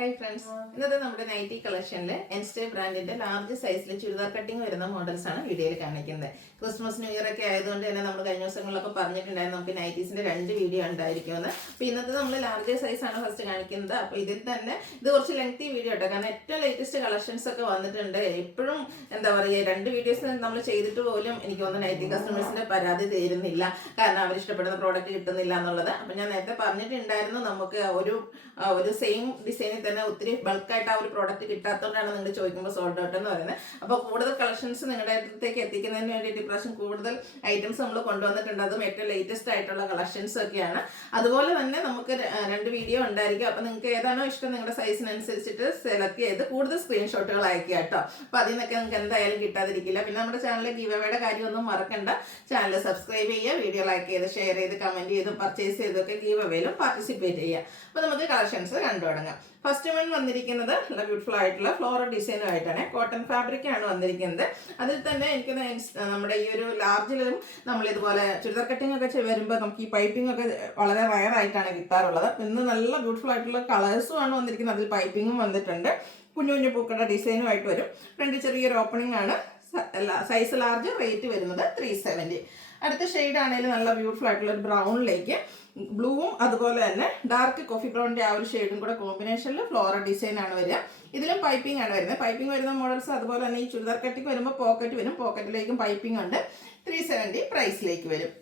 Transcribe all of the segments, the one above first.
Hi friends, ഇന്നത്തെ നമ്മുടെ nightie കളക്ഷനിൽ എൻസ്റ്റേ ബ്രാൻഡിന്റെ ലാർജ് സൈസിൽ ചുരിദാർ കട്ടിങ് വരുന്ന മോഡൽസ് ആണ് വീഡിയോയിൽ കാണിക്കുന്നത്. ക്രിസ്മസ് ന്യൂ ഇയർ ഒക്കെ ആയതുകൊണ്ട് തന്നെ നമ്മൾ കഴിഞ്ഞ ദിവസങ്ങളിലൊക്കെ പറഞ്ഞിട്ടുണ്ടായിരുന്നു നമുക്ക് നൈറ്റീസിന്റെ 2 വീഡിയോ ഉണ്ടായിരിക്കുമെന്ന്. അപ്പോൾ ഇന്നത്തെ നമ്മൾ ലാർജ് സൈസ് ആണ് ഫസ്റ്റ് കാണിക്കുന്നത്. അപ്പോൾ ഇതിൽ തന്നെ ഇത് കുറച്ച് ലെങ്തി വീഡിയോ കേട്ടോ, കാരണം ഏറ്റവും ലേറ്റസ്റ്റ് കളക്ഷൻസ് ഒക്കെ വന്നിട്ടുണ്ട്. എപ്പോഴും എന്താ പറയുക, 2 വീഡിയോസ് നമ്മൾ ചെയ്തിട്ട് പോലും എനിക്ക് തോന്നുന്നു നൈറ്റി കസ്റ്റമേഴ്സിന്റെ പരാതി തീരുന്നില്ല, കാരണം അവർ ഇഷ്ടപ്പെടുന്ന പ്രോഡക്റ്റ് കിട്ടുന്നില്ല എന്നുള്ളത്. അപ്പോൾ ഞാൻ നേരത്തെ പറഞ്ഞിട്ടുണ്ടായിരുന്നു നമുക്ക് ഒരു സെയിം ഡിസൈനിൽ തന്നെ ഒത്തിരി ബൾക്കായിട്ട് ആ ഒരു പ്രോഡക്റ്റ് കിട്ടാത്തതുകൊണ്ടാണ് നിങ്ങൾ ചോദിക്കുമ്പോൾ സോൾഡ് ഔട്ട് എന്ന് പറയുന്നത്. അപ്പോൾ കൂടുതൽ കളക്ഷൻസ് നിങ്ങളുടെ അടുത്തേക്ക് എത്തിക്കുന്നതിന് വേണ്ടിയിട്ട് ഇപ്രാവശ്യം കൂടുതൽ ഐറ്റംസ് നമ്മൾ കൊണ്ടുവന്നിട്ടുണ്ട്. അതും ഏറ്റവും ലേറ്റസ്റ്റ് ആയിട്ടുള്ള കളക്ഷൻസ് ഒക്കെയാണ്. അതുപോലെ തന്നെ നമുക്ക് 2 വീഡിയോ ഉണ്ടായിരിക്കും. അപ്പോൾ നിങ്ങൾക്ക് ഏതാണോ ഇഷ്ടം നിങ്ങളുടെ സൈസിനനുസരിച്ചിട്ട് സെലക്ട് ചെയ്ത് കൂടുതൽ സ്ക്രീൻഷോട്ടുകൾ അയക്കുക കേട്ടോ. അപ്പോൾ അതിൽ നിന്നൊക്കെ നിങ്ങൾക്ക് എന്തായാലും കിട്ടാതിരിക്കില്ല. പിന്നെ നമ്മുടെ ചാനലിൽ ഗീവ് അവേയുടെ കാര്യമൊന്നും മറക്കണ്ട. ചാനൽ സബ്സ്ക്രൈബ് ചെയ്യുക, വീഡിയോ ലൈക്ക് ചെയ്ത് ഷെയർ ചെയ്ത് കമൻറ്റ് ചെയ്തും പർച്ചേസ് ചെയ്തൊക്കെ ഗീവ് അവേയിലും പാർട്ടിസിപ്പേറ്റ് ചെയ്യുക. അപ്പോൾ നമുക്ക് കളക്ഷൻസ് കണ്ടു തുടങ്ങാം. ഫസ്റ്റ് വൺ വന്നിരിക്കുന്നത് നല്ല ബ്യൂട്ടിഫുൾ ആയിട്ടുള്ള ഫ്ലോറൽ ഡിസൈനുമായിട്ടാണ്. കോട്ടൺ ഫാബ്രിക് ആണ് വന്നിരിക്കുന്നത്. അതിൽ തന്നെ എനിക്ക് നമ്മുടെ ഈ ഒരു ലാർജിലും നമ്മൾ ഇതുപോലെ ചുരിദാർ കട്ടിംഗ് ഒക്കെ വരുമ്പോൾ നമുക്ക് ഈ പൈപ്പിംഗ് ഒക്കെ വളരെ റയർ ആയിട്ടാണ് കിട്ടാറുള്ളത്. ഇന്ന് നല്ല ബ്യൂട്ടിഫുൾ ആയിട്ടുള്ള കളേഴ്സും ആണ് വന്നിരിക്കുന്നത്. അതിൽ പൈപ്പിങ്ങും വന്നിട്ടുണ്ട്. കുഞ്ഞു കുഞ്ഞു പൂക്കളുടെ ഡിസൈനുമായിട്ട് വരും. ഫ്രണ്ട് ചെറിയൊരു ഓപ്പണിംഗ് ആണ്. സൈസ് ലാർജ്, റേറ്റ് വരുന്നത് 370. അടുത്ത ഷെയ്ഡ് ആണെങ്കിലും നല്ല ബ്യൂട്ടിഫുൾ ആയിട്ടുള്ള ഒരു ബ്രൗണിലേക്ക് ബ്ലൂവും അതുപോലെ തന്നെ ഡാർക്ക് കോഫി ബ്രൗണിന്റെ ആ ഒരു ഷെയ്ഡും കൂടെ കോമ്പിനേഷനിൽ ഫ്ലോറൽ ഡിസൈൻ ആണ് വരിക. ഇതിലും പൈപ്പിംഗ് ആണ് വരുന്നത്. പൈപ്പിംഗ് വരുന്ന മോഡൽസ് അതുപോലെ തന്നെ ഈ ചുരിദാർ കട്ടിക്ക് വരുമ്പോൾ പോക്കറ്റ് വരും. പോക്കറ്റിലേക്കും പൈപ്പിംഗ് ഉണ്ട്. 370 പ്രൈസിലേക്ക് വരും.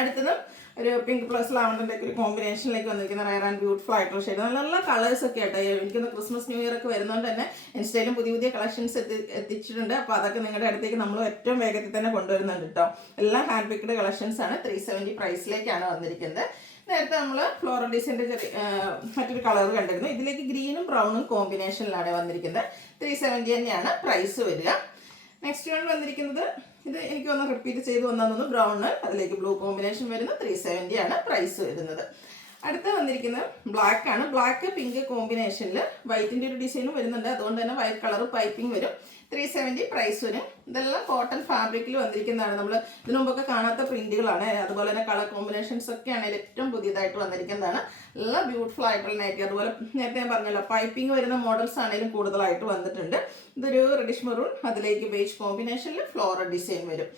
അടുത്തതും ഒരു പിങ്ക് പ്ലസ് ലാവണ്ടറിന്റെ ഒരു കോമ്പിനേഷനിലേക്ക് വന്നിരിക്കുന്ന റയർ ആൻഡ് ബ്യൂട്ടിഫുൾ ആയിട്ടുള്ള ഷെയ്ഡ്. നല്ല നല്ല കളേഴ്സ് ഒക്കെ ആയിട്ട് എനിക്കൊന്ന് ക്രിസ്മസ് ന്യൂ ഇയർ ഒക്കെ വരുന്നതുകൊണ്ട് തന്നെ ഇൻസ്റ്റയിലും പുതിയ പുതിയ കളക്ഷൻസ് എത്തിച്ചിട്ടുണ്ട്. അപ്പോൾ അതൊക്കെ നിങ്ങളുടെ അടുത്തേക്ക് നമ്മൾ ഏറ്റവും വേഗത്തിൽ തന്നെ കൊണ്ടുവരുന്നുണ്ട് കേട്ടോ. എല്ലാം ഹാൻഡ് പിക്ഡ് കളക്ഷൻസ് ആണ്. 370 പ്രൈസിലേക്കാണ് വന്നിരിക്കുന്നത്. നേരത്തെ നമ്മൾ ഫ്ലോറൽ ഡിസൈൻ്റെ മറ്റൊരു കളർ കണ്ടിരുന്നു. ഇതിലേക്ക് ഗ്രീനും ബ്രൗണും കോമ്പിനേഷനിലാണ് വന്നിരിക്കുന്നത്. 370 തന്നെയാണ് പ്രൈസ് വരിക. നെക്സ്റ്റ് വൺ വന്നിരിക്കുന്നത് ഇത് എനിക്ക് ഒന്ന് റിപ്പീറ്റ് ചെയ്ത് വന്നു. ബ്രൗണ് അതിലേക്ക് ബ്ലൂ കോമ്പിനേഷൻ വരുന്ന 370 ആണ് പ്രൈസ് വരുന്നത്. അടുത്ത വന്നിരിക്കുന്നത് ബ്ലാക്ക് ആണ്. ബ്ലാക്ക് പിങ്ക് കോമ്പിനേഷനിൽ വൈറ്റിൻ്റെ ഒരു ഡിസൈനും വരുന്നുണ്ട്. അതുകൊണ്ട് തന്നെ വൈറ്റ് കളർ പൈപ്പിംഗ് വരും. 370 പ്രൈസ് വരും. ഇതെല്ലാം കോട്ടൺ ഫാബ്രിക്കിൽ വന്നിരിക്കുന്നതാണ്. നമ്മൾ ഇതിനു മുമ്പൊക്കെ കാണാത്ത പ്രിന്റുകളാണ്. അതുപോലെ തന്നെ കളർ കോമ്പിനേഷൻസ് ഒക്കെ ആണെങ്കിൽ ഏറ്റവും പുതിയതായിട്ട് വന്നിരിക്കുന്നതാണ്. നല്ല ബ്യൂട്ടിഫുൾ ആയിട്ടുള്ള നൈറ്റി. അതുപോലെ നേരത്തെ ഞാൻ പറഞ്ഞല്ലോ പൈപ്പിംഗ് വരുന്ന മോഡൽസ് ആണെങ്കിലും കൂടുതലായിട്ട് വന്നിട്ടുണ്ട്. ഇതൊരു റെഡിഷ് മെറൂൺ അതിലേക്ക് ബേജ് കോമ്പിനേഷനിൽ ഫ്ലോറൽ ഡിസൈൻ വരും.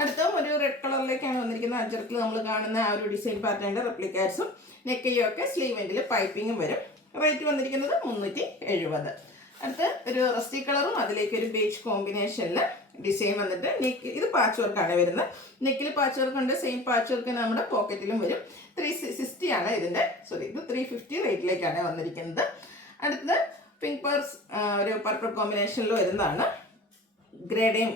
അടുത്തും ഒരു റെഡ് കളറിലേക്കാണ് വന്നിരിക്കുന്നത്. അഞ്ചർക്കിൽ നമ്മൾ കാണുന്ന ആ ഒരു ഡിസൈൻ പാറ്റേണിന്റെ റെപ്ലിക്കാറ്റ്സും നെക്കയും ഒക്കെ സ്ലീവ് എൻഡിൽ പൈപ്പിങ്ങും വരും. റേറ്റ് വന്നിരിക്കുന്നത് 370. അടുത്ത് ഒരു റസ്റ്റി കളറും അതിലേക്ക് ഒരു ബേജ് കോമ്പിനേഷനിൽ ഡിസൈൻ വന്നിട്ട് നെക്ക് ഇത് പാച്ച് വർക്കാണ് വരുന്നത്. നെക്കിൽ പാച്ച് വർക്ക് ഉണ്ട്. സെയിം പാച്ച് വർക്ക് നമ്മുടെ പോക്കറ്റിലും വരും. 360 ആണ് ഇതിൻ്റെ ഇത് 350 റേറ്റിലേക്കാണ് വന്നിരിക്കുന്നത്. അടുത്തത് പിങ്ക് പേഴ്സ് ഒരു പർപ്പിൾ കോമ്പിനേഷനിൽ വരുന്നതാണ്. ഗ്രേഡയും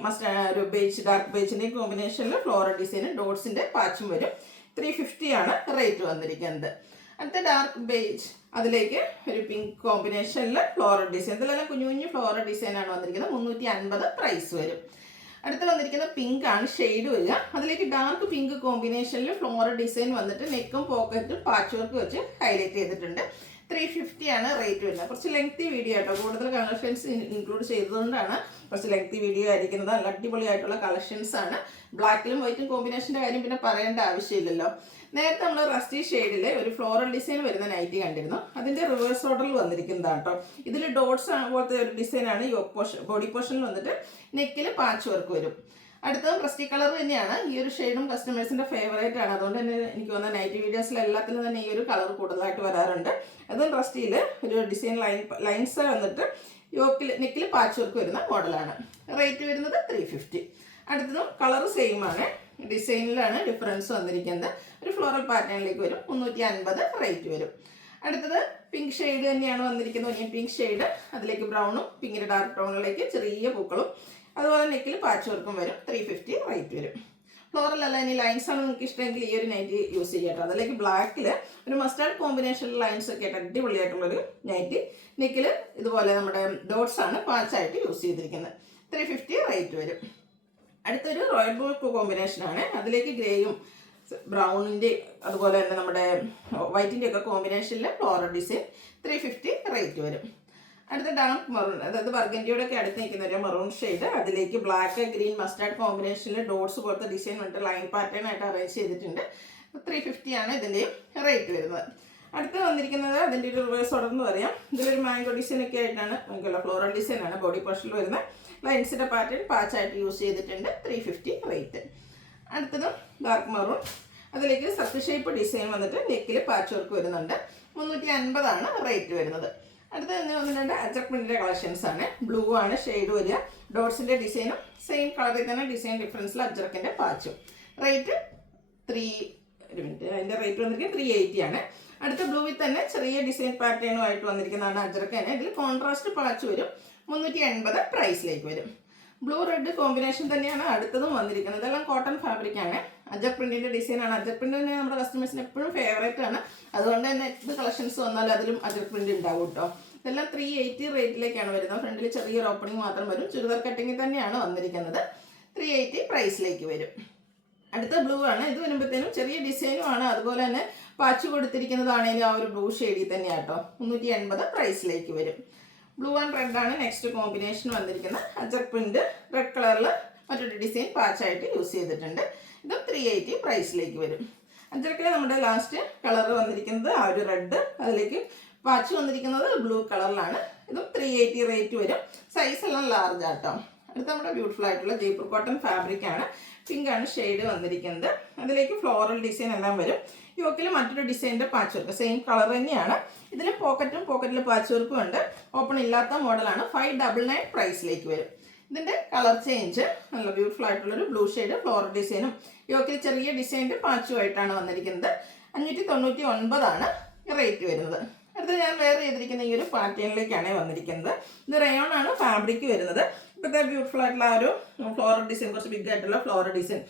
ഒരു ബേജ് ഡാർക്ക് ബേജിൻ്റെയും കോമ്പിനേഷനിൽ ഫ്ലോറൽ ഡിസൈനും ഡോട്ട്സിൻ്റെ പാച്ചും വരും. 350 ആണ് റേറ്റ് വന്നിരിക്കുന്നത്. അടുത്ത ഡാർക്ക് ബേജ് അതിലേക്ക് ഒരു പിങ്ക് കോമ്പിനേഷനിൽ ഫ്ലോറൽ ഡിസൈൻ. ഇതിലെല്ലാം കുഞ്ഞു കുഞ്ഞു ഫ്ലോറൽ ഡിസൈനാണ് വന്നിരിക്കുന്നത്. 350 പ്രൈസ് വരും. അടുത്ത് വന്നിരിക്കുന്ന പിങ്ക് ആണ് ഷെയ്ഡ് വരിക. അതിലേക്ക് ഡാർക്ക് പിങ്ക് കോമ്പിനേഷനിൽ ഫ്ലോറൽ ഡിസൈൻ വന്നിട്ട് നെക്കും പോക്കറ്റും പാച്ച് വർക്ക് വെച്ച് ഹൈലൈറ്റ് ചെയ്തിട്ടുണ്ട്. 350 ആണ് റേറ്റ് വരുന്നത്. കുറച്ച് ലെങ്തി വീഡിയോ ആട്ടോ, കൂടുതൽ കളക്ഷൻസ് ഇൻക്ലൂഡ് ചെയ്തതുകൊണ്ടാണ് കുറച്ച് ലെങ്തി വീഡിയോ ആയിരിക്കുന്നത്. നല്ല അടിപൊളിയായിട്ടുള്ള കളക്ഷൻസ് ആണ്. ബ്ലാക്കിലും വൈറ്റും കോമ്പിനേഷൻ്റെ കാര്യം പിന്നെ പറയേണ്ട ആവശ്യമില്ലല്ലോ. നേരത്തെ നമ്മൾ റസ്റ്റി ഷെയ്ഡിൽ ഒരു ഫ്ലോറൽ ഡിസൈൻ വരുന്ന നൈറ്റി കണ്ടിരുന്നു. അതിൻ്റെ റിവേഴ്സ് ഓർഡറിൽ വന്നിരിക്കുന്നതാണ് കേട്ടോ. ഇതിൽ ഡോട്ട്സ് പോലത്തെ ഒരു ഡിസൈനാണ് യോക്ക് പോർഷൻ, ബോഡി പോർഷനിൽ വന്നിട്ട് നെക്കിൽ പാച്ച് വർക്ക് വരും. അടുത്ത റസ്റ്റി കളർ തന്നെയാണ്. ഈ ഒരു ഷെയ്ഡും കസ്റ്റമേഴ്സിൻ്റെ ഫേവറേറ്റ് ആണ്. അതുകൊണ്ട് തന്നെ എനിക്ക് തോന്നുന്ന നൈറ്റി വീഡിയോസിൽ എല്ലാത്തിലും തന്നെ ഈ ഒരു കളർ കൂടുതലായിട്ട് വരാറുണ്ട്. അതും റസ്റ്റിയിൽ ഒരു ഡിസൈൻ ലൈൻസ് വന്നിട്ട് നെക്കിൽ പാച്ച് വർക്ക് വരുന്ന മോഡലാണ്. റേറ്റ് വരുന്നത് 350. അടുത്തതും കളർ സെയിം ആണ്. ഡിസൈനിലാണ് ഡിഫറൻസ് വന്നിരിക്കുന്നത്. ഒരു ഫ്ലോറൽ പാറ്റേണിലേക്ക് വരും. 350 റേറ്റ് വരും. അടുത്തത് പിങ്ക് ഷെയ്ഡ് തന്നെയാണ് വന്നിരിക്കുന്നത്. ഇനി പിങ്ക് ഷെയ്ഡ് അതിലേക്ക് ബ്രൗണും പിങ്കിൻ്റെ ഡാർക്ക് ബ്രൗണിലേക്ക് ചെറിയ പൂക്കളും അതുപോലെ നെക്കിൽ പാച്ച് വർക്കും വരും. 350 റേറ്റ് വരും. ഫ്ലോറൽ അല്ല, ഇനി ലൈൻസ് ആണ് നിങ്ങൾക്ക് ഇഷ്ടമെങ്കിൽ ഈ ഒരു നൈറ്റി യൂസ് ചെയ്യാട്ടോ. അതിലേക്ക് ബ്ലാക്കിൽ ഒരു മസ്റ്റാർഡ് കോമ്പിനേഷനിൽ ലൈൻസ് ഒക്കെ ആയിട്ട് അടിപൊളിയായിട്ടുള്ളൊരു നൈറ്റി. നെക്കിൽ ഇതുപോലെ നമ്മുടെ ഡോട്ട്സ് ആണ് പാച്ചായിട്ട് യൂസ് ചെയ്തിരിക്കുന്നത്. 350 റേറ്റ് വരും. അടുത്തൊരു റോയൽ ബ്ലൂ കോമ്പിനേഷനാണ്. അതിലേക്ക് ഗ്രേയും ബ്രൗണിൻ്റെ അതുപോലെ തന്നെ നമ്മുടെ വൈറ്റിൻ്റെ ഒക്കെ കോമ്പിനേഷനിൽ ഫ്ലോറൽ ഡിസൈൻ. 350 റേറ്റ് വരും. അടുത്ത ഡാർക്ക് മെറൂൺ, അതായത് ബർഗൻഡിയുടെ ഒക്കെ അടുത്ത് നിൽക്കുന്ന ഒരു മെറൂൺ ഷെയ്ഡ്. അതിലേക്ക് ബ്ലാക്ക് ഗ്രീൻ മസ്റ്റാർഡ് കോമ്പിനേഷനിൽ ഡോട്ട്സ് പോലത്തെ ഡിസൈൻ വന്നിട്ട് ലൈൻ പാറ്റേൺ ആയിട്ട് അറേഞ്ച് ചെയ്തിട്ടുണ്ട്. 350 ആണ് ഇതിൻ്റെയും റേറ്റ് വരുന്നത്. അടുത്ത് വന്നിരിക്കുന്നത് അതിൻ്റെ ഒരു റിവേഴ്സ് ഓർഡർ എന്ന് പറയാം. ഇതിലൊരു മാംഗോ ഡിസൈനൊക്കെ ആയിട്ടാണ്, ഫ്ലോറൽ ഡിസൈനാണ് ബോഡി പോർഷനിൽ വരുന്ന ലൈൻസിൻ്റെ പാറ്റേൺ പാച്ചായിട്ട് യൂസ് ചെയ്തിട്ടുണ്ട്. 350 റേറ്റ്. അടുത്തത് ഡാർക്ക് മെറൂൺ, അതിലേക്ക് സർക്കിൾ ഷേപ്പ് ഡിസൈൻ വന്നിട്ട് നെക്കിൽ പാച്ച് വർക്ക് വരുന്നുണ്ട്. 350 റേറ്റ് വരുന്നത്. അടുത്ത വന്നിട്ടുണ്ട് അജറക് പ്രിന്റിൻ്റെ കളക്ഷൻസ് ആണ്. ബ്ലൂ ആണ് ഷെയ്ഡ് വരിക. ഡോട്ട്സിൻ്റെ ഡിസൈനും സെയിം കളറിൽ തന്നെ ഡിസൈൻ ഡിഫറൻസിൽ അജറക്കിൻ്റെ പാച്ചും. റേറ്റ് അതിൻ്റെ റേറ്റ് വന്നിരിക്കുന്നത് 380 ആണ്. അടുത്ത ബ്ലൂവിൽ തന്നെ ചെറിയ ഡിസൈൻ പാറ്റേണുമായിട്ട് വന്നിരിക്കുന്നതാണ് അജറക്ക് തന്നെ. ഇതിൽ കോൺട്രാസ്റ്റ് പാച്ച് വരും. 380 പ്രൈസിലേക്ക് വരും. ബ്ലൂ റെഡ് കോമ്പിനേഷൻ തന്നെയാണ് അടുത്തതും വന്നിരിക്കുന്നത്. ഇതെല്ലാം കോട്ടൺ ഫാബ്രിക് ആണ്. അജറക് പ്രിന്റിൻ്റെ ഡിസൈനാണ്. അജറക് പ്രിന്റ് തന്നെ നമ്മുടെ കസ്റ്റമേഴ്സിന് എപ്പോഴും ഫേവറേറ്റ് ആണ്. അതുകൊണ്ട് തന്നെ ഇത് കളക്ഷൻസ് വന്നാലും അതിലും അജറക് പ്രിന്റ് ഉണ്ടാവും കേട്ടോ. ഇതെല്ലാം 380 റേറ്റിലേക്കാണ് വരുന്നത്. ഫ്രണ്ടിൽ ചെറിയൊരു ഓപ്പണിംഗ് മാത്രം വരും. ചുരിദാർ കട്ടിങ്ങിൽ തന്നെയാണ് വന്നിരിക്കുന്നത്. 380 പ്രൈസിലേക്ക് വരും. അടുത്ത ബ്ലൂ ആണ്. ഇത് വരുമ്പോഴത്തേനും ചെറിയ ഡിസൈനും ആണ്. അതുപോലെ തന്നെ പാച്ച് കൊടുത്തിരിക്കുന്നതാണെങ്കിലും ആ ഒരു ബ്ലൂ ഷെയ്ഡിൽ തന്നെയാണ് കേട്ടോ. 380 പ്രൈസിലേക്ക് വരും. ബ്ലൂ ആൻഡ് റെഡ് ആണ് നെക്സ്റ്റ് കോമ്പിനേഷൻ വന്നിരിക്കുന്നത്. അജറക് പ്രിന്റ് റെഡ് കളറിൽ മറ്റൊരു ഡിസൈൻ പാച്ചായിട്ട് യൂസ് ചെയ്തിട്ടുണ്ട്. ഇതും 380 പ്രൈസിലേക്ക് വരും. അജറക്കിൽ നമ്മുടെ ലാസ്റ്റ് കളർ വന്നിരിക്കുന്നത് ആ ഒരു റെഡ്, അതിലേക്ക് പാച്ച് വന്നിരിക്കുന്നത് ബ്ലൂ കളറിലാണ്. ഇതും 380 റേറ്റ് വരും. സൈസ് എല്ലാം ലാർജ് ആട്ടോ. അടുത്ത നമ്മുടെ ബ്യൂട്ടിഫുൾ ആയിട്ടുള്ള ജയ്പൂർ കോട്ടൺ ഫാബ്രിക് ആണ്. പിങ്ക് ആണ് ഷെയ്ഡ് വന്നിരിക്കുന്നത്. അതിലേക്ക് ഫ്ലോറൽ ഡിസൈൻ എല്ലാം വരും. യോക്കിൽ മറ്റൊരു ഡിസൈനിൻ്റെ പാച്ച് വർക്ക് സെയിം കളർ തന്നെയാണ്. ഇതിൽ പോക്കറ്റിൽ പാച്ച് വർക്കും ഉണ്ട്. ഓപ്പൺ ഇല്ലാത്ത മോഡലാണ്. 599 പ്രൈസിലേക്ക് വരും. ഇതിൻ്റെ കളർ ചേഞ്ച് നല്ല ബ്യൂട്ടിഫുൾ ആയിട്ടുള്ളൊരു ബ്ലൂ ഷെയ്ഡ് ഫ്ലോറൽ ഡിസൈനും യോക്കിൽ ചെറിയ ഡിസൈനിൻ്റെ പാച്ചുമായിട്ടാണ് വന്നിരിക്കുന്നത്. 599 റേറ്റ് വരുന്നത്. അടുത്ത് ഞാൻ വെയർ ചെയ്തിരിക്കുന്ന ഈ ഒരു പാറ്റേണിലേക്കാണ് വന്നിരിക്കുന്നത്. ഇത് റയോൺ ആണ് ഫാബ്രിക് വരുന്നത്. ഇപ്പോഴത്തെ ബ്യൂട്ടിഫുൾ ആയിട്ടുള്ള ആ ഒരു ഫ്ലോറൽ ഡിസൈൻ, കുറച്ച് ബിഗ് ആയിട്ടുള്ള ഫ്ലോറൽ ഡിസൈൻ,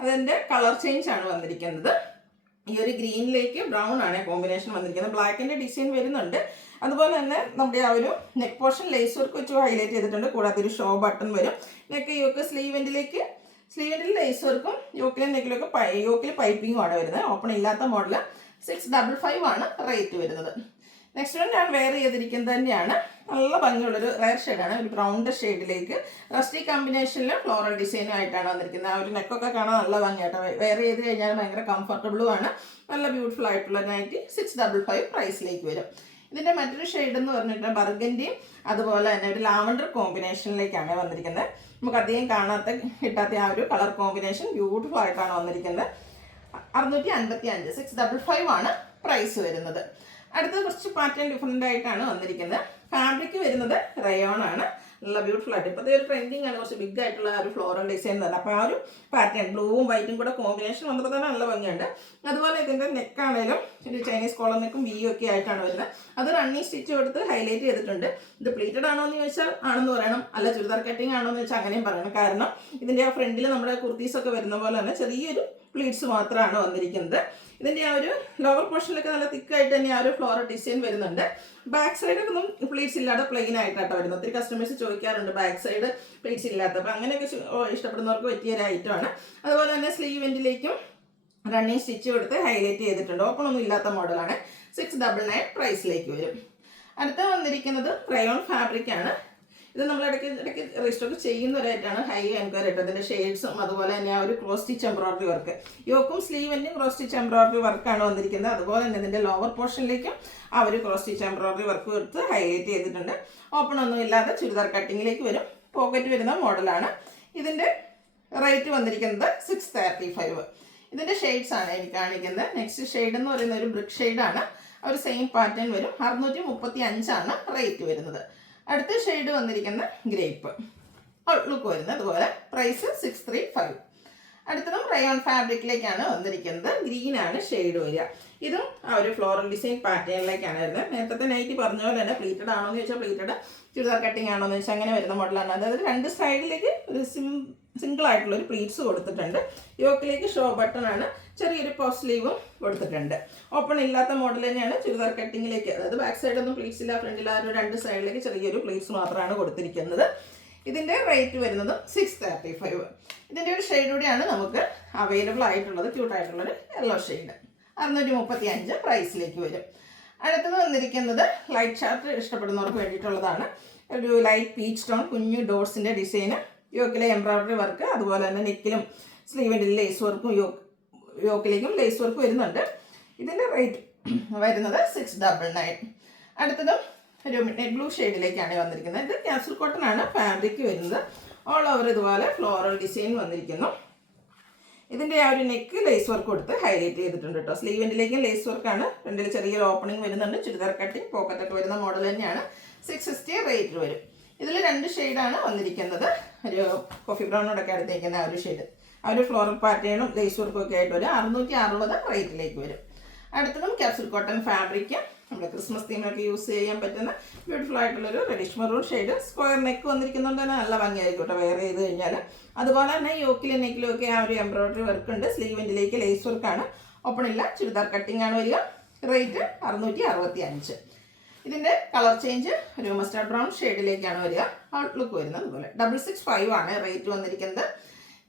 അതിൻ്റെ കളർ ചേഞ്ച് ആണ് വന്നിരിക്കുന്നത്. ഈ ഒരു ഗ്രീനിലേക്ക് ബ്രൗൺ ആണ് കോമ്പിനേഷൻ വന്നിരിക്കുന്നത്. ബ്ലാക്കിൻ്റെ ഡിസൈൻ വരുന്നുണ്ട്. അതുപോലെ തന്നെ നമ്മുടെ ആ ഒരു നെക്ക് പോർഷൻ ലേസ് വർക്ക് വെച്ച് ഹൈലൈറ്റ് ചെയ്തിട്ടുണ്ട്. കൂടാതെ ഒരു ഷോ ബട്ടൺ വരും. നെക്ക് യോക്ക് സ്ലീവെൻഡിൽ ലേസ് വർക്കും യോക്കിലും നെക്കിലൊക്കെ യോക്കിൽ പൈപ്പിങ്ങും ആണ് വരുന്നത്. ഓപ്പൺ ഇല്ലാത്ത മോഡൽ. 655 ആണ് റേറ്റ് വരുന്നത്. നെക്സ്റ്റ് വൺ ഞാൻ വെയർ ചെയ്തിരിക്കുന്നത് തന്നെയാണ്. നല്ല ഭംഗിയുള്ളൊരു റയർ ഷെയ്ഡാണ്. ഒരു ബ്രൗണ്ട് ഷെയ്ഡിലേക്ക് റസ്റ്റി കോമ്പിനേഷനിൽ ഫ്ലോറൽ ഡിസൈനും ആയിട്ടാണ് വന്നിരിക്കുന്നത്. ആ ഒരു നെക്കൊക്കെ കാണാൻ നല്ല ഭംഗിയായിട്ട് വെയർ ചെയ്ത് കഴിഞ്ഞാൽ ഭയങ്കര കംഫർട്ടബിളും ആണ്. നല്ല ബ്യൂട്ടിഫുൾ ആയിട്ടുള്ള നൈറ്റി. 655 പ്രൈസിലേക്ക് വരും. ഇതിൻ്റെ മറ്റൊരു ഷെയ്ഡ് എന്ന് പറഞ്ഞിട്ട് ബർഗൻഡിയും അതുപോലെ തന്നെ ഒരു ലാവൻഡർ കോമ്പിനേഷനിലേക്കാണ് വന്നിരിക്കുന്നത്. നമുക്ക് അധികം കിട്ടാത്ത ആ ഒരു കളർ കോമ്പിനേഷൻ ബ്യൂട്ടിഫുൾ ആയിട്ടാണ് വന്നിരിക്കുന്നത്. 655 655 ആണ് പ്രൈസ് വരുന്നത്. അടുത്തത് കുറച്ച് പാറ്റേൺ ഡിഫറെൻ്റ് ആയിട്ടാണ് വന്നിരിക്കുന്നത്. ഫാബ്രിക് വരുന്നത് റയോൺ ആണ്. നല്ല ബ്യൂട്ടിഫുൾ ആയിട്ട് ഇപ്പോഴത്തെ ഒരു ട്രെൻഡിങ് ആണ്. കുറച്ച് ബിഗ് ആയിട്ടുള്ള ഒരു ഫ്ലോറൽ ഡിസൈൻ തന്നെ. അപ്പോൾ ആ ഒരു പാറ്റേൺ ബ്ലൂവും വൈറ്റും കൂടെ കോമ്പിനേഷൻ വന്നപ്പോൾ തന്നെ നല്ല ഭംഗിയുണ്ട്. അതുപോലെ ഇതിൻ്റെ നെക്കാണേലും ഒരു ചൈനീസ് കോളർ നെക്കും വി ഒക്കെ ആയിട്ടാണ് വരുന്നത്. അത് റണ്ണിങ് സ്റ്റിച്ച് കൊടുത്ത് ഹൈലൈറ്റ് ചെയ്തിട്ടുണ്ട്. ഇത് പ്ലീറ്റഡ് ആണോ എന്ന് ചോദിച്ചാൽ ആണെന്ന് പറയണം, അല്ല ചുരിദാർ കട്ടിങ് ആണോ എന്ന് വെച്ചാൽ അങ്ങനെയും പറയണം. കാരണം ഇതിൻ്റെ ആ ഫ്രണ്ടിൽ നമ്മുടെ കുർത്തീസൊക്കെ വരുന്ന പോലെ തന്നെ ചെറിയൊരു പ്ലീറ്റ്സ് മാത്രമാണ് വന്നിരിക്കുന്നത്. ഇതിൻ്റെ ആ ഒരു ലോവർ പോർഷനിലൊക്കെ നല്ല തിക്കായിട്ട് തന്നെ ആ ഒരു ഫ്ലോറൽ ഡിസൈൻ വരുന്നുണ്ട്. ബാക്ക് സൈഡൊക്കെ ഒന്നും പ്ലീറ്റ്സ് ഇല്ലാതെ പ്ലെയിൻ ആയിട്ടാണ് വരുന്നത്. ഒത്തിരി കസ്റ്റമേഴ്സ് ചോദിക്കാറുണ്ട് ബാക്ക് സൈഡ് പ്ലീറ്റ്സ് ഇല്ലാത്ത. അപ്പോൾ അങ്ങനെയൊക്കെ ഇഷ്ടപ്പെടുന്നവർക്ക് പറ്റിയൊരു ഐറ്റമാണ്. അതുപോലെ തന്നെ സ്ലീവെൻഡിലേക്കും റണ്ണിങ് സ്റ്റിച്ച് കൊടുത്ത് ഹൈലൈറ്റ് ചെയ്തിട്ടുണ്ട്. ഓപ്പൺ ഒന്നും ഇല്ലാത്ത മോഡലാണ്. 699 പ്രൈസിലേക്ക് വരും. അടുത്ത വന്നിരിക്കുന്നത് റയോൺ ഫാബ്രിക് ആണ്. ഇത് നമ്മൾ ഇടയ്ക്ക് റീസ്റ്റോക്ക് ചെയ്യുന്ന ഒരായിട്ടാണ്. ഹൈ എൻക്വയറി ആയിട്ട് അതിൻ്റെ ഷെയ്ഡ്സും അതുപോലെ തന്നെ ആ ഒരു ക്രോസ് സ്റ്റിച്ച് എംബ്രോയിഡറി വർക്ക്, യോക്കും സ്ലീവെൻ്റെയും ക്രോസ് സ്റ്റിച്ച് എംബ്രോയിഡറി വർക്കാണ് വന്നിരിക്കുന്നത്. അതുപോലെ തന്നെ ഇതിൻ്റെ ലോവർ പോർഷനിലേക്കും ആ ഒരു ക്രോസ് സ്റ്റിച്ച് എംബ്രോയിഡറി വർക്ക് കൊടുത്ത് ഹൈലൈറ്റ് ചെയ്തിട്ടുണ്ട്. ഓപ്പൺ ഒന്നും ഇല്ലാതെ ചുരിദാർ കട്ടിങ്ങിലേക്ക് വരും. പോക്കറ്റ് വരുന്ന മോഡലാണ്. ഇതിൻ്റെ റേറ്റ് വന്നിരിക്കുന്നത് 635. ഇതിൻ്റെ ഷെയ്ഡ്സ് ആണ് എനിക്ക് കാണിക്കുന്നത്. നെക്സ്റ്റ് ഷെയ്ഡ് എന്ന് പറയുന്ന ഒരു ബ്രിക്ക് ഷെയ്ഡാണ്. ഒരു സെയിം പാറ്റേൺ വരും. 635 ആണ് റേറ്റ് വരുന്നത്. അടുത്ത ഷെയ്ഡ് വന്നിരിക്കുന്ന ഗ്രേപ്പ് ലുക്ക് വരുന്നത്. അതുപോലെ പ്രൈസ് 635. അടുത്തതും റയോൺ ഫാബ്രിക്കിലേക്കാണ് വന്നിരിക്കുന്നത്. ഗ്രീൻ ആണ് ഷെയ്ഡ് വരിക. ഇതും ആ ഒരു ഫ്ലോറൽ ഡിസൈൻ പാറ്റേണിലേക്കാണ് വരുന്നത്. നേരത്തെ നൈറ്റി പറഞ്ഞ പോലെ തന്നെ പ്ലീറ്റഡ് ആണോ എന്ന് ചോദിച്ചാൽ പ്ലീറ്റഡ്, ചുരിദാർ കട്ടിങ് ആണോ എന്ന് ചോദിച്ചാൽ അങ്ങനെ വരുന്ന മോഡലാണ്. അതായത് രണ്ട് സൈഡിലേക്ക് ഒരു സിംഗിൾ ആയിട്ടുള്ള ഒരു പ്ലീറ്റ്സ് കൊടുത്തിട്ടുണ്ട്. യോക്കിലേക്ക് ഷോ ബട്ടൺ ആണ്. ചെറിയൊരു പഫ് സ്ലീവും കൊടുത്തിട്ടുണ്ട്. ഓപ്പൺ ഇല്ലാത്ത മോഡൽ തന്നെയാണ് ചുരിദാർ കട്ടിങ്ങിലേക്ക്. അതായത് ബാക്ക് സൈഡൊന്നും പ്ലീറ്റ്സ് ഇല്ല, ഫ്രണ്ടിൽ ആ ഒരു രണ്ട് സൈഡിലേക്ക് ചെറിയൊരു പ്ലീറ്റ്സ് മാത്രമാണ് കൊടുത്തിരിക്കുന്നത്. ഇതിൻ്റെ റേറ്റ് വരുന്നത് 635. ഇതിൻ്റെ ഒരു ഷെയ്ഡ് കൂടിയാണ് നമുക്ക് അവൈലബിൾ ആയിട്ടുള്ളത്. ക്യൂട്ടായിട്ടുള്ളൊരു യെല്ലോ ഷെയ്ഡ്. 635 പ്രൈസിലേക്ക് വരും. അടുത്തത് വന്നിരിക്കുന്നത് ലൈറ്റ് ചാർട്ട് ഇഷ്ടപ്പെടുന്നവർക്ക് വേണ്ടിയിട്ടുള്ളതാണ്. ഒരു ലൈറ്റ് പീച്ച് ടോൺ കുഞ്ഞു ഡോട്ട്സിൻ്റെ ഡിസൈന്, യോക്കിലെ എംബ്രോയിഡറി വർക്ക്, അതുപോലെ തന്നെ നെക്കിലും സ്ലീവിൻ്റെ ലേസ് വർക്കും യോക്കിലേക്കും ലേസ് വർക്ക് വരുന്നുണ്ട്. ഇതിൻ്റെ റേറ്റ് വരുന്നത് 699. അടുത്തതും ഒരു മിഡ്നൈറ്റ് ബ്ലൂ ഷെയ്ഡിലേക്കാണ് വന്നിരിക്കുന്നത്. ഇത് ക്യാപ്സൂൾ കോട്ടൺ ആണ് ഫാബ്രിക് വരുന്നത്. ഓൾ ഓവർ ഇതുപോലെ ഫ്ലോറൽ ഡിസൈൻ വന്നിരിക്കുന്നു. ഇതിൻ്റെ ആ ഒരു നെക്ക് ലേസ് വർക്ക് കൊടുത്ത് ഹൈലൈറ്റ് ചെയ്തിട്ടുണ്ട് കേട്ടോ. സ്ലീവെൻറ്റിലേക്കും ലേസ് വർക്കാണ്. രണ്ടിൽ ചെറിയൊരു ഓപ്പണിംഗ് വരുന്നുണ്ട്. ചുരിദാർ കട്ടിങ് പോക്കറ്റൊക്കെ വരുന്ന മോഡൽ തന്നെയാണ്. 660 റേറ്റ് വരും. ഇതിൽ 2 ഷെയ്ഡാണ് വന്നിരിക്കുന്നത്. ഒരു കോഫി ബ്രൗണോടൊക്കെ അടുത്തേക്കുന്ന ആ ഒരു ഷെയ്ഡ്, ആ ഒരു ഫ്ലോറൽ പാറ്റേണും ലേസ് വർക്കും ഒക്കെ ആയിട്ട് വരും. 660 റേറ്റിലേക്ക് വരും. അടുത്തതും ക്യാപ്സൂൾ കോട്ടൺ ഫാബ്രിക്, നമ്മുടെ ക്രിസ്മസ് തീമിനൊക്കെ യൂസ് ചെയ്യാൻ പറ്റുന്ന ബ്യൂട്ടിഫുൾ ആയിട്ടുള്ളൊരു reddish maroon shade. Square neck വന്നിരിക്കുന്നതുകൊണ്ട് തന്നെ നല്ല ഭംഗിയായിരിക്കും കേട്ടോ വെയർ ചെയ്ത് കഴിഞ്ഞാൽ. അതുപോലെ തന്നെ യോക്കിലും നെക്കിലും ഒക്കെ ആ ഒരു എംബ്രോയിഡറി വർക്ക് ഉണ്ട്. സ്ലീവെൻറ്റിലേക്ക് ലേസ് വർക്കാണ്. ഓപ്പണില്ല, ചുരിദാർ കട്ടിംഗ് ആണ് വരിക. റേറ്റ് 665. ഇതിൻ്റെ കളർ ചേഞ്ച് ഒരു മസ്റ്റാർഡ് ബ്രൗൺ ഷെയ്ഡിലേക്കാണ് വരിക. ഔട്ട്ലുക്ക് വരുന്നത് അതുപോലെ 665 ആണ് റേറ്റ് വന്നിരിക്കുന്നത്.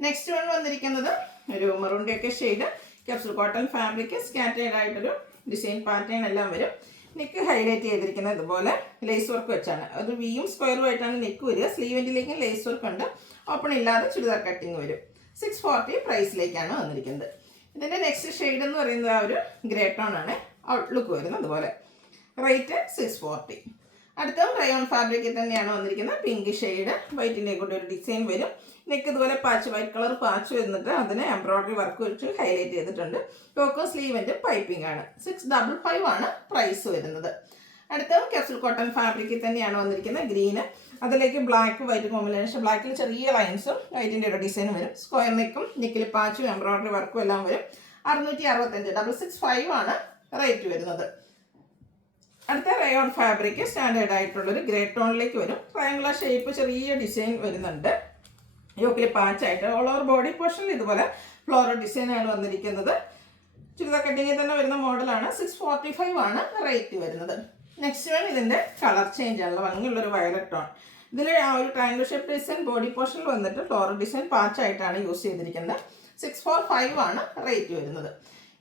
നെക്സ്റ്റ് വൺ വന്നിരിക്കുന്നത് ഒരു മെറൂണിൻ്റെയൊക്കെ shade, capsule cotton fabric, scattered ആയിട്ടൊരു ഡിസൈൻ പാറ്റേൺ എല്ലാം വരും. നെക്ക് ഹൈലൈറ്റ് ചെയ്തിരിക്കുന്നത് ഇതുപോലെ ലേസ് വർക്ക് വെച്ചാണ്. അത് വിയും സ്ക്വയറും ആയിട്ടാണ് നെക്ക് വരിക. സ്ലീവെൻറ്റിലേക്കും ലേസ് വർക്ക് ഉണ്ട്. ഓപ്പൺ ഇല്ലാതെ ചുരിദാർ കട്ടിങ് വരും. 640 പ്രൈസിലേക്കാണ് വന്നിരിക്കുന്നത്. ഇതിൻ്റെ നെക്സ്റ്റ് ഷെയ്ഡ് എന്ന് പറയുന്നത് ആ ഒരു ഗ്രേ ടോൺ ആണ്. ഔട്ട്ലുക്ക് വരുന്നത് അതുപോലെ. റേറ്റ് 640. അടുത്ത റയോൺ ഫാബ്രിക്കിൽ തന്നെയാണ് വന്നിരിക്കുന്നത്. പിങ്ക് ഷെയ്ഡ്, വൈറ്റിൻ്റെ കൂടെ ഒരു ഡിസൈൻ വരും. നെക്ക് ഇതുപോലെ പാച്ച്, വൈറ്റ് കളർ പാച്ച് വന്നിട്ട് അതിന് എംബ്രോയിഡറി വർക്ക് വെച്ച് ഹൈലൈറ്റ് ചെയ്തിട്ടുണ്ട്. ടോക്കോ സ്ലീവെൻറ്റ് പൈപ്പിംഗ് ആണ്. 655 ആണ് പ്രൈസ് വരുന്നത്. അടുത്ത ക്യാപ്സൂൾ കോട്ടൺ ഫാബ്രിക്കിൽ തന്നെയാണ് വന്നിരിക്കുന്നത്. ഗ്രീന്, അതിലേക്ക് ബ്ലാക്ക് വൈറ്റ് കോമ്പിനേഷൻ. ബ്ലാക്കിൽ ചെറിയ ലൈൻസും വൈറ്റിൻ്റെ ഒരു ഡിസൈനും വരും. സ്ക്വയർ നെക്കും നെക്കിൽ പാച്ചും എംബ്രോയിഡറി വർക്കും എല്ലാം വരും. 665 665 ആണ് റേറ്റ് വരുന്നത്. അടുത്ത റയോൺ ഫാബ്രിക് സ്റ്റാൻഡേർഡ് ആയിട്ടുള്ളൊരു ഗ്രേ ടോണിലേക്ക് വരും. ട്രയാങ്കുലർ ഷേപ്പ് ചെറിയ ഡിസൈൻ വരുന്നുണ്ട്. യോക്കിൽ പാച്ചായിട്ട് ഓൾ ഓവർ ബോഡി പോർഷനിൽ ഇതുപോലെ ഫ്ലോറൽ ഡിസൈനാണ് വന്നിരിക്കുന്നത്. ചുരിദാർ കട്ടിങ്ങിൽ തന്നെ വരുന്ന മോഡലാണ്. 645 ആണ് റേറ്റ് വരുന്നത്. നെക്സ്റ്റ് വൺ ഇതിൻ്റെ കളർ ചേഞ്ച് ആണല്ലോ, ഭംഗിയുള്ളൊരു വയലറ്റ് ടോൺ. ഇതിൽ ആ ഒരു ട്രയാങ്കുലർ ഷേപ്പ് ഡിസൈൻ ബോഡി പോർഷനിൽ വന്നിട്ട് ഫ്ലോറൽ ഡിസൈൻ പാച്ചായിട്ടാണ് യൂസ് ചെയ്തിരിക്കുന്നത്. 645 ആണ് റേറ്റ് വരുന്നത്.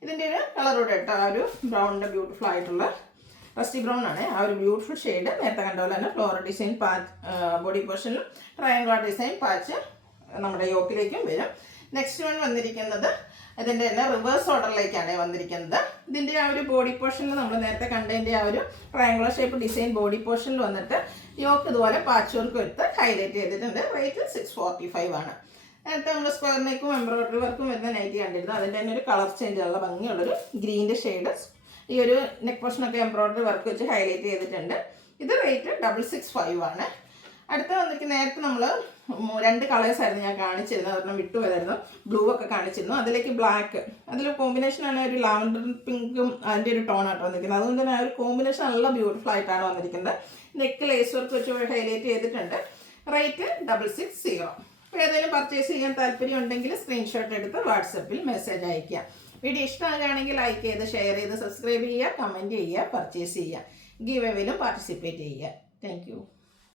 ഇതിൻ്റെ ഒരു കളറോടെ ഇട്ട് ആ ഒരു ബ്രൗണിൻ്റെ ബ്യൂട്ടിഫുൾ ആയിട്ടുള്ള റസ്റ്റി ബ്രൗൺ ആണ്. ആ ഒരു ബ്യൂട്ടിഫുൾ ഷെയ്ഡ് നേരത്തെ കണ്ട പോലെ തന്നെ ഫ്ലോറൽ ഡിസൈൻ പാച്ച് ബോഡി പോർഷനിലും ട്രയാങ്കുലർ ഡിസൈൻ പാച്ച് നമ്മുടെ യോക്കിലേക്കും വരും. നെക്സ്റ്റ് വൺ വന്നിരിക്കുന്നത് ഇതിൻ്റെ തന്നെ റിവേഴ്സ് ഓർഡറിലേക്കാണ് വന്നിരിക്കുന്നത്. ഇതിൻ്റെ ആ ഒരു ബോഡി പോർഷനിൽ നമ്മൾ നേരത്തെ കണ്ടതിൻ്റെ ആ ഒരു ട്രയാങ്കുലർ ഷേപ്പ് ഡിസൈൻ ബോഡി പോർഷനിൽ വന്നിട്ട് യോക്ക് ഇതുപോലെ പാച്ച് വർക്ക് എടുത്ത് ഹൈലൈറ്റ് ചെയ്തിട്ടുണ്ട്. റേറ്റ് 645 ആണ്. നേരത്തെ നമ്മൾ സ്ക്വയർ നെക്കും എംബ്രോയിഡറി വർക്കും വരുന്ന നൈറ്റി കണ്ടിരുന്നു. അതിൻ്റെ തന്നെ ഒരു കളർ ചേഞ്ച് ഉള്ള ഭംഗിയുള്ളൊരു ഗ്രീൻ്റെ ഷെയ്ഡ്. ഈ ഒരു നെക്ക് പോർഷനൊക്കെ എംബ്രോയിഡറി വർക്ക് വെച്ച് ഹൈലൈറ്റ് ചെയ്തിട്ടുണ്ട്. ഇത് റേറ്റ് 665 ആണ്. അടുത്ത വന്നിരിക്കുന്ന നേരത്തെ നമ്മൾ 2 കളേഴ്സായിരുന്നു ഞാൻ കാണിച്ചിരുന്നത്. അതൊന്നും വിട്ടുപോയതായിരുന്നു. ബ്ലൂ ഒക്കെ കാണിച്ചിരുന്നു. അതിലേക്ക് ബ്ലാക്ക്, അതിൽ കോമ്പിനേഷനാണ് ഒരു ലാവൻഡർ പിങ്കും അതിൻ്റെ ഒരു ടോണായിട്ട് വന്നിരിക്കുന്നത്. അതുകൊണ്ട് തന്നെ ആ ഒരു കോമ്പിനേഷൻ നല്ല ബ്യൂട്ടിഫുൾ ആയിട്ടാണ് വന്നിരിക്കുന്നത്. നെക്ക് ലേസ് വർക്ക് വെച്ച് ഹൈലൈറ്റ് ചെയ്തിട്ടുണ്ട്. റേറ്റ് 660. അപ്പോൾ ഏതെങ്കിലും പർച്ചേസ് ചെയ്യാൻ താല്പര്യം ഉണ്ടെങ്കിൽ സ്ക്രീൻഷോട്ട് എടുത്ത് വാട്സപ്പിൽ മെസ്സേജ് അയയ്ക്കുക. വീഡിയോ ഇഷ്ടമാകുകയാണെങ്കിൽ ലൈക്ക് ചെയ്ത് ഷെയർ ചെയ്ത് സബ്സ്ക്രൈബ് ചെയ്യുക, കമൻറ്റ് ചെയ്യുക, പർച്ചേസ് ചെയ്യുക. ഗീവ് എവേയിലും പാർട്ടിസിപ്പേറ്റ് ചെയ്യുക. Thank you.